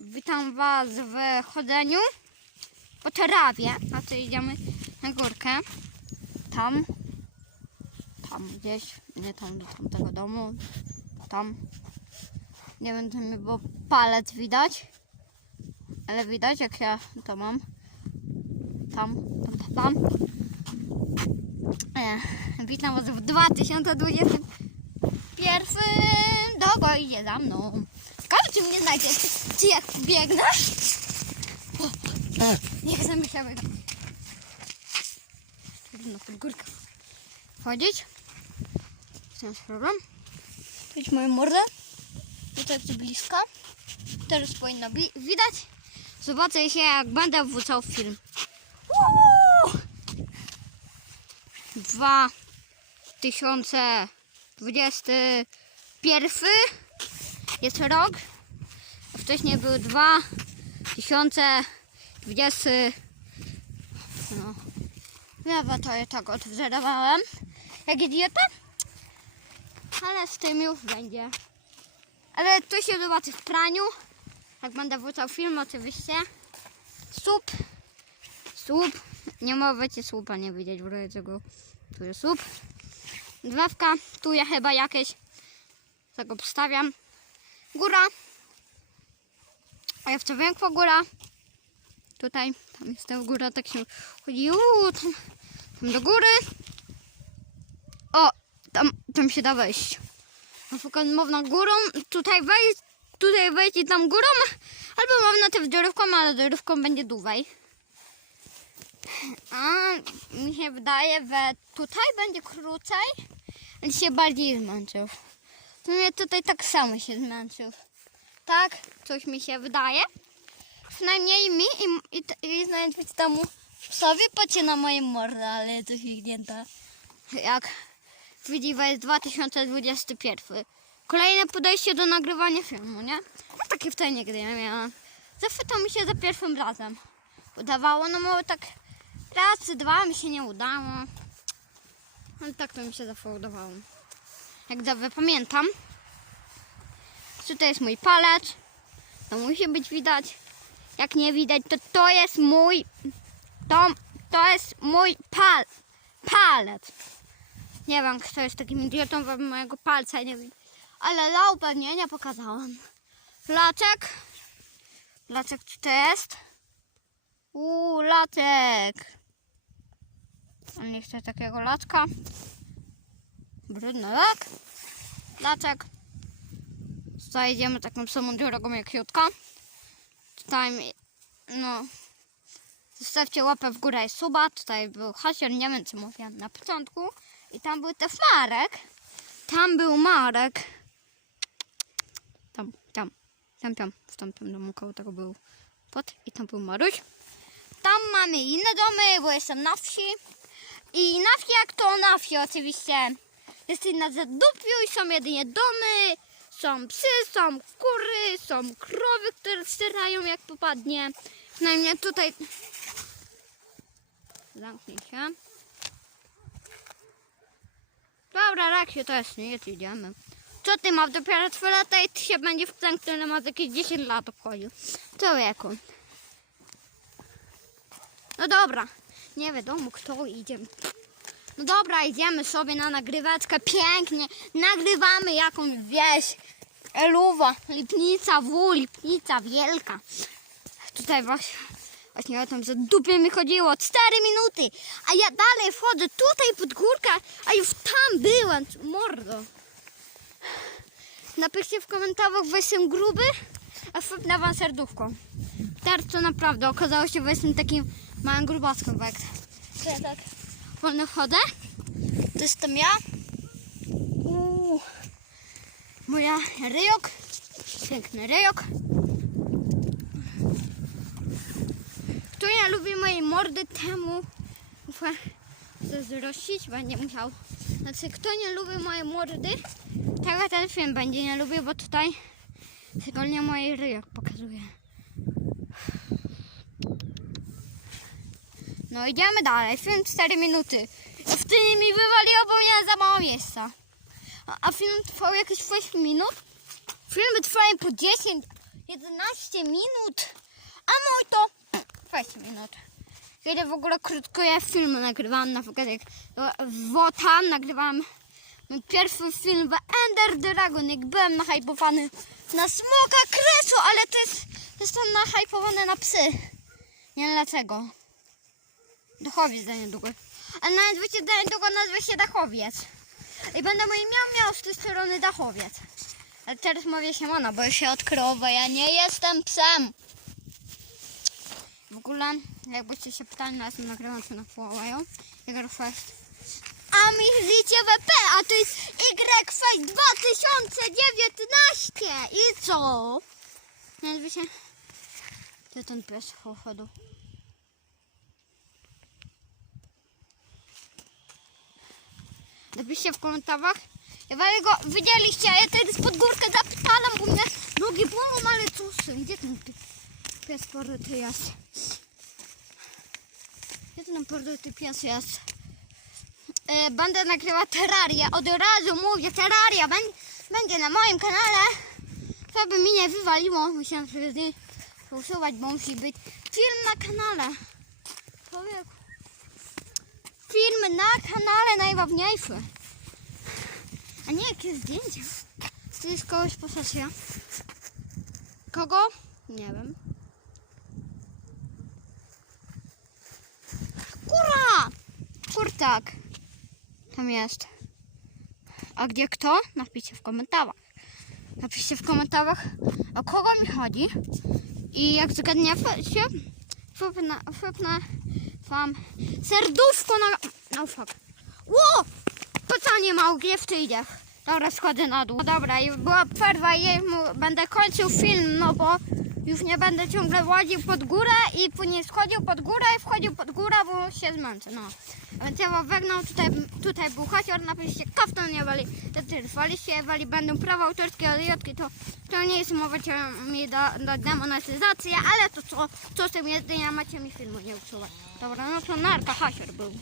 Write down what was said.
Witam Was w chodzeniu po trawie. A tu idziemy na górkę. Tam. Tam gdzieś. Nie tam do tamtego domu. Tam. Nie wiem, czy mi było palec widać. Ale widać, jak ja to mam. Tam, tam, tam. tam. E, witam Was w 2021. Dogo idzie za mną. Czy mnie znajdziesz. Czy jak biegnę? O, nie chcę mi się wygrać. Trudno pod górkę wchodzić. Wciąż problem. Widź moją mordę. Tutaj z bliska. Teraz powinno widać. Zobaczę się, jak będę wrzucał film. Uuu! 2021 jest rok. Wcześniej był 2020. No. Ja to ja tak odwzorowałem. Jak idiota. Ale z tym już będzie. Ale to się zobaczy w praniu. Jak będę wrzucał film oczywiście. Sup. Słup. Nie możecie słupa nie widzieć w razie czego. Tu jest słup. Drzewka. Tu ja chyba jakieś. Tego postawiam. Góra. A ja wstawiam kwa góra. Tutaj. Tam jest ta góra. Tak się chodzi. Uuu, tam, tam do góry. O! Tam, tam się da wejść. Na przykład można górą tutaj wejść. Tutaj wejść i tam górą. Albo można też dziurówką, ale dziurówką będzie dłużej. A mi się wydaje, że tutaj będzie krócej, ale się bardziej zmęczył. W sumie tutaj tak samo się zmęczył. Tak, coś mi się wydaje. Przynajmniej mi i, i, i znajdziecie temu sobie patrzcie na moje mordę, ale jest wyśwignięta. Jak widzi jest 2021. Kolejne podejście do nagrywania filmu, nie? No takie wtedy nigdy nie miałam. Zawsze to mi się za pierwszym razem udawało, no może tak raz dwa mi się nie udało. Ale tak to mi się zawsze udawało. Jak dobrze pamiętam. Tutaj jest mój palec. To musi być widać. Jak nie widać, to to jest mój... To, to jest mój pal, palec. Nie wiem, kto jest takim idiotą, bo mojego palca nie widzi. Ale la upewnienia pokazałam. Laczek. Laczek tutaj jest. Uuu, laczek. On nie chce takiego laczka. Brudny lak. Laczek. Tutaj idziemy taką samą drogą jak Jutka. Tutaj, no... Zostawcie łapę w górę i suba. Tutaj był hasier, nie wiem co mówiłem na początku. I tam był też Marek. Tam był Marek. Tam, tam, tam, tam. W tamtym domu koło tego był pot i tam był Maruś. Tam mamy inne domy, bo jestem na wsi. I na wsi jak to na wsi oczywiście. Jest na zadupiu i są jedynie domy. Są psy, są kury, są krowy, które styrają jak popadnie. Przynajmniej tutaj... Zamknij się. Dobra, Raksiu, to jest nie, idziemy. Co ty masz dopiero 2 lata i ty się będzie w ten, który ma jakieś 10 lat obchodził. Człowieku. No dobra, nie wiadomo kto idzie. No dobra, idziemy sobie na nagryweczkę, pięknie. Nagrywamy jakąś wieś. Eluwa, Lipnica W, Lipnica Wielka. Tutaj właśnie, właśnie o tym, że dupie mi chodziło. 4 minuty, a ja dalej wchodzę tutaj pod górkę, a już tam byłem. Mordo. Napiszcie w komentarzach, że jestem gruby, a wpadnę wam serduszko. Teraz to naprawdę okazało się, że jestem takim małym grubaskiem, ja tak wolno chodzę, to jestem ja. Uuu. Moja ryjok, piękny ryjok. Kto nie lubi mojej mordy, temu zazdrościć, będzie musiał. Znaczy, kto nie lubi mojej mordy, tego ten film będzie nie lubił, bo tutaj szczególnie mojej ryjok pokazuje. No idziemy dalej. Film 4 minuty. W tym mi wywaliło, bo miałem za mało miejsca. A, a film trwał jakieś 6 minut. Filmy trwają po 10. 11 minut, a mój to 6 minut. Kiedy w ogóle krótko ja filmy nagrywałam, na przykład jak WOTA nagrywałam mój pierwszy film w Ender Dragon, jak byłem nahypowany na smoka kresu, ale to jest, jestem nahypowany na psy. Nie wiem dlaczego. Dachowiec za niedługo. A nawet wiecie, za niedługo nazwę się Dachowiec. I będę mój miał miał z tej strony Dachowiec. Ale teraz mówię się ona, bo się odkryło, bo ja nie jestem psem. W ogóle, jakbyście się pytali, na tym nagrywam czy na poławają. Fest. A mi życie WP, a to jest YFest 2019. I co? Nie wiecie? To ten pies pochodu. Napiszcie w komentarzach. Jeżeli go widzieliście, ja teraz pod górkę zapytalam, bo mnie nogi bolą, ale cóż, gdzie ten pi- pies poryty jest? Gdzie ten poryty pies jest? E, będę nagrywać terrarię, od razu mówię, terraria będzie, będzie na moim kanale. To by mi nie wywaliło, musiałam sobie z- usuwać, bo musi być film na kanale. Człowieku. Film na kanale najważniejszy. A nie jakieś zdjęcia. To jest kogoś posesja. Kogo? Nie wiem. Kura! Kurtak. Tam jest. A gdzie kto? Napiszcie w komentarzach. Napiszcie w komentarzach, o kogo mi chodzi. I jak zgadniecie, wypnę, wypnę wam serduszko na... No fuck. Ło! Pytanie mał, gdzie przyjdziesz? Dobra, schodzę na dół. No dobra, już była przerwa i będę kończył film, no bo już nie będę ciągle łaził pod górę i później schodził pod górę i wchodził pod górę, bo się zmęczę, no. Wam wegnął, tutaj, tutaj był hasior, napiszcie kaftan, nie wali, waliście, wali będą prawa autorskie, ale jotki to, to nie jest mowa mi do, do demonetyzacji, ale to co, co z tym jedynie macie mi filmu nie usuwać. Dobra, no to narka hasior był.